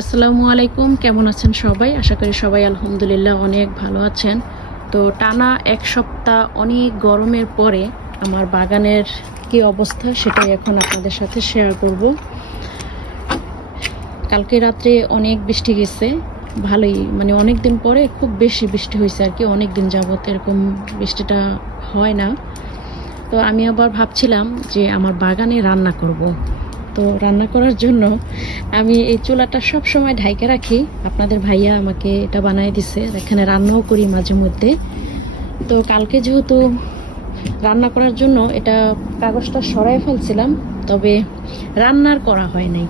আসসালামু আলাইকুম, কেমন আছেন সবাই? আশা করি সবাই আলহামদুলিল্লাহ অনেক ভালো আছেন। তো টানা এক সপ্তাহ অনেক গরমের পরে আমার বাগানের কি অবস্থা সেটাই এখন আপনাদের সাথে শেয়ার করব। কালকে রাত্রে অনেক বৃষ্টি গেছে, ভালোই মানে অনেক দিন পরে খুব বেশি বৃষ্টি হয়েছে আর কি অনেক দিন যাবত এরকম বৃষ্টিটা হয় না। তো আমি আবার ভাবছিলাম যে আমার বাগানে রান্না করব। তো রান্না করার জন্য আমি এই চুলাটা সব সময় ঢাইকে রাখি। আপনাদের ভাইয়া আমাকে এটা বানাই দিছে এখানে রান্নাও করি মাঝে মধ্যে। তো কালকে যেহেতু রান্না করার জন্য এটা কাগজটা সরাই ফেলছিলাম, তবে রান্নার করা হয় নাই।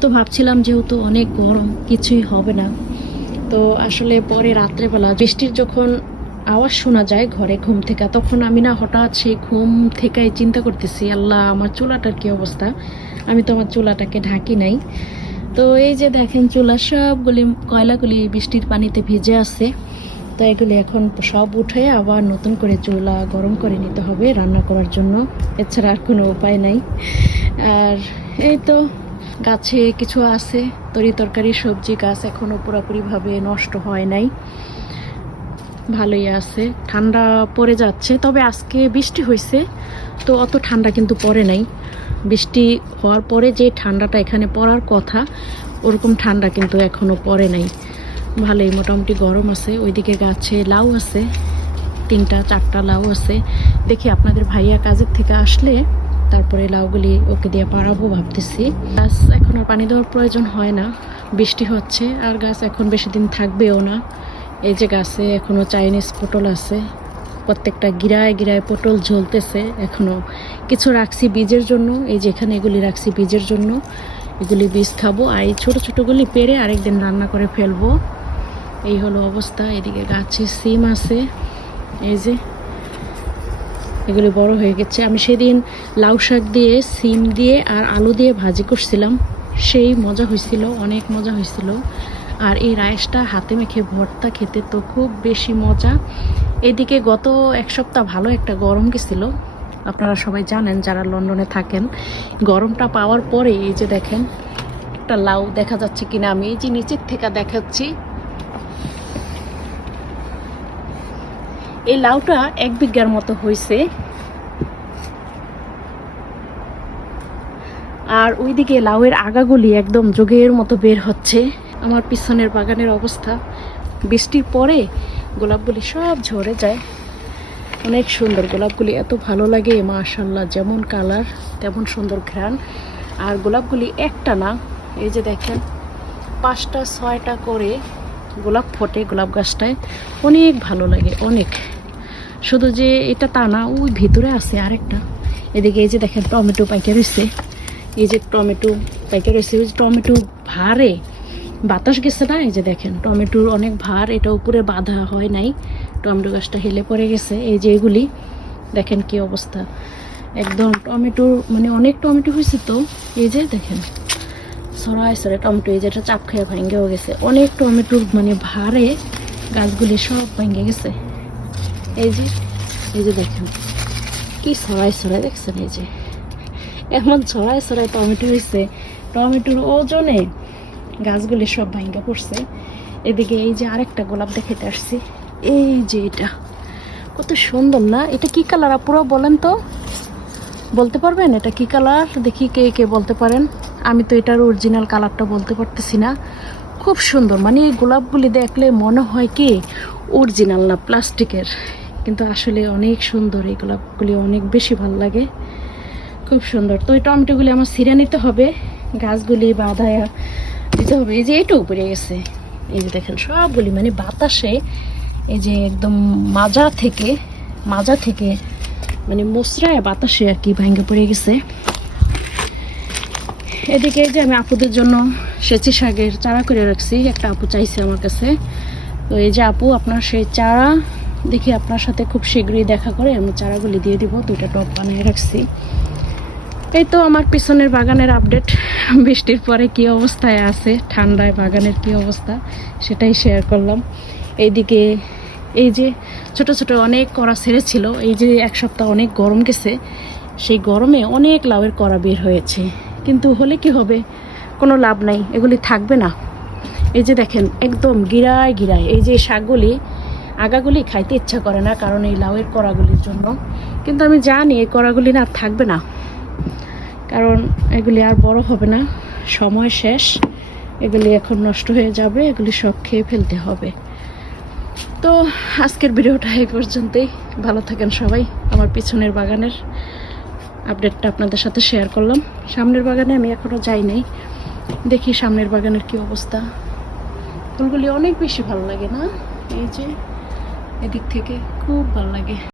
তো ভাবছিলাম যেহেতু অনেক গরম, কিছুই হবে না। তো আসলে পরে রাত্রেবেলা বৃষ্টির যখন আওয়াজ শোনা যায় ঘরে ঘুম থেকে, তখন আমি না হঠাৎ সেই ঘুম থেকে চিন্তা করতেছি, আল্লাহ, আমার চুলাটার কি অবস্থা? আমি তো আমার চুলাটাকে ঢাকি নাই। তো এই যে দেখেন চুলা, সবগুলি কয়লাগুলি বৃষ্টির পানিতে ভিজে আছে। তো এগুলি এখন সব উঠে আবার নতুন করে চুলা গরম করে নিতে হবে রান্না করার জন্য। এছাড়া আর কোনো উপায় নাই। আর এই তো গাছে কিছু আছে, তরি তরকারি, সবজি গাছ এখনও পুরোপুরিভাবে নষ্ট হয় নাই। ভালোই আছে। ঠান্ডা পড়ে যাচ্ছে, তবে আজকে বৃষ্টি হয়েছে, তো অত ঠান্ডা কিন্তু পড়ে নাই। বৃষ্টি হওয়ার পরে যে ঠান্ডাটা এখানে পড়ার কথা, ওরকম ঠান্ডা কিন্তু এখনও পড়ে নাই। ভালোই, মোটামুটি গরম আছে, ওইদিকে গাছে লাউ আছে, তিনটা, চারটা লাউ আছে। দেখি আপনাদের ভাইয়া কাজের থেকে আসলে তারপরে লাউগুলি ওকে দিয়ে পাড়াবো ভাবতেছি। গাছ এখন আর পানি দেওয়ার প্রয়োজন হয় না, বৃষ্টি হচ্ছে, আর গাছ এখন বেশি দিন থাকবেও না। এই যে গাছে এখনও চাইনিজ পটল আছে, প্রত্যেকটা গিরায় গিরায় পটল ঝলতেছে এখনও। কিছু রাখছি বীজের জন্য, এই যে এখানে এগুলি রাখছি বীজের জন্য। এগুলি বীজ খাব আর এই ছোটো ছোটোগুলি পেরে আরেকদিন রান্না করে ফেলব। এই হলো অবস্থা, এদিকে গাছে সিম আছে, এই যে এগুলি বড় হয়ে গেছে। আমি সেদিন লাউ শাক দিয়ে, সিম দিয়ে আর আলু দিয়ে ভাজি করছিলাম, সেই মজা হয়েছিল, অনেক মজা হয়েছিল। আর এই রাইসটা হাতে মেখে ভর্তা খেতে তো খুব বেশি মজা। এদিকে গত এক সপ্তাহ ভালো একটা গরম গেছিল। আপনারা সবাই জানেন যারা লন্ডনে থাকেন, গরমটা পাওয়ার পরে এই যে দেখেন, একটা লাউ দেখা যাচ্ছে কিনা, আমি এই যে নিচের থেকে দেখাচ্ছি। এই লাউটা এক বিঘার মতো হয়েছে আর ওইদিকে লাউয়ের আগাগুলি একদম যোগের মতো বের হচ্ছে। আমার পিছনের বাগানের অবস্থা। বৃষ্টির পরে গোলাপগুলি সব ঝরে যায়। অনেক সুন্দর গোলাপগুলি, এত ভালো লাগে মাশাল্লাহ যেমন কালার, তেমন সুন্দর ঘ্রাণ। আর গোলাপগুলি একটা না, এই যে দেখেন, পাঁচটা, ছয়টা করে গোলাপ ফোটে গোলাপ গাছটায়। অনেক ভালো লাগে, অনেক। শুধু যে এটা তা না, ওই ভিতরে আছে আরেকটা। এদিকে এই যে দেখেন, টমেটো পাইকে রয়েছে এই যে টমেটো পাইকে রয়েছে ওই যে টমেটো ভারে বাতাস গেছে না? এই যে দেখেন, টমেটোর অনেক ভার, এটা উপরে বাঁধা হয় নাই। টমেটো গাছটা হেলে পড়ে গেছে। এই যে এগুলি, দেখেন কি অবস্থা। একদম টমেটো মানে অনেক টমেটো হয়েছে তো। এই যে দেখেন সরাই সরাই টমেটো, এই যেটা চাপ খেয়ে ভেঙেও গেছে। অনেক টমেটোর মানে ভারে গাছগুলি সব ভেঙে গেছে। এই যে এই যে দেখেন, কি সরাই সরাই দেখছেন এই যে? এমন ছড়াই ছড়াই টমেটো হয়েছে। টমেটোর ওজনে গাছগুলি সব ভাঙ্গা পড়ছে। এদিকে এই যে আরেকটা গোলাপ দেখাতে আসছি। এই যে এটা, কত সুন্দর না? এটা কি কালার আপুরা বলেন তো? বলতে পারবেন? এটা কি কালার? দেখি কে কে বলতে পারেন। আমি তো এটার অরিজিনাল কালারটা বলতে পারতেছি না। খুব সুন্দর মানে এই গোলাপগুলি দেখলে মনে হয় কি অরিজিনাল না, প্লাস্টিকের। কিন্তু আসলে অনেক সুন্দর, এই গোলাপগুলি অনেক বেশি ভালো লাগে। খুব সুন্দর। তো এই টমেটোগুলি আমার সিরা নিতে হবে। গাছগুলি বাঁধায় দিতে হবে। এই যে এইটা উপরে গেছে। এই যে দেখেন, সবগুলি মানে বাতাসে এই যে একদম মাজা থেকে মাজা থেকে মানে মোসরায় বাতাসে আর কি ভাঙ্গে পড়ে গেছে। এদিকে যে আমি আপুদের জন্য সেচি শাকের চারা করে রাখছি। একটা আপু চাইছে আমার কাছে। তো এই যে আপু, আপনার সেই চারা দেখি আপনার সাথে খুব শীঘ্রই দেখা করে আমি চারাগুলি দিয়ে দিব। দুইটা টপ বানিয়ে রাখছি। এই তো আমার পিছনের বাগানের আপডেট বৃষ্টির পরে কি অবস্থায় আছে, ঠান্ডায় বাগানের কি অবস্থা সেটাই শেয়ার করলাম। এইদিকে এই যে ছোট ছোট অনেক কড়া ছেড়েছিল, এই যে এক সপ্তাহ অনেক গরম গেছে, সেই গরমে অনেক লাউয়ের কড়া বের হয়েছে। কিন্তু হলে কি হবে? কোনো লাভ নাই, এগুলি থাকবে না। এই যে দেখেন, একদম গিরায় গিরায়, এই যে শাকগুলি, আগাগুলি খাইতে ইচ্ছা করে না কারণ এই লাউয়ের কড়াগুলির জন্য। কিন্তু আমি জানি এই কড়াগুলি না থাকবে না। কারণ এগুলি আর বড় হবে না। সময় শেষ। এগুলি এখন নষ্ট হয়ে যাবে। এগুলি সব খেয়ে ফেলতে হবে। তো আজকের ভিডিওটা এই পর্যন্তই। ভালো থাকেন সবাই। আমার পিছনের বাগানের আপডেটটা আপনাদের সাথে শেয়ার করলাম। সামনের বাগানে আমি এখনও যাই নাই। দেখি সামনের বাগানের কি অবস্থা। ফুলগুলি অনেক বেশি ভালো লাগে না? এই যে এদিক থেকে খুব ভালো লাগে।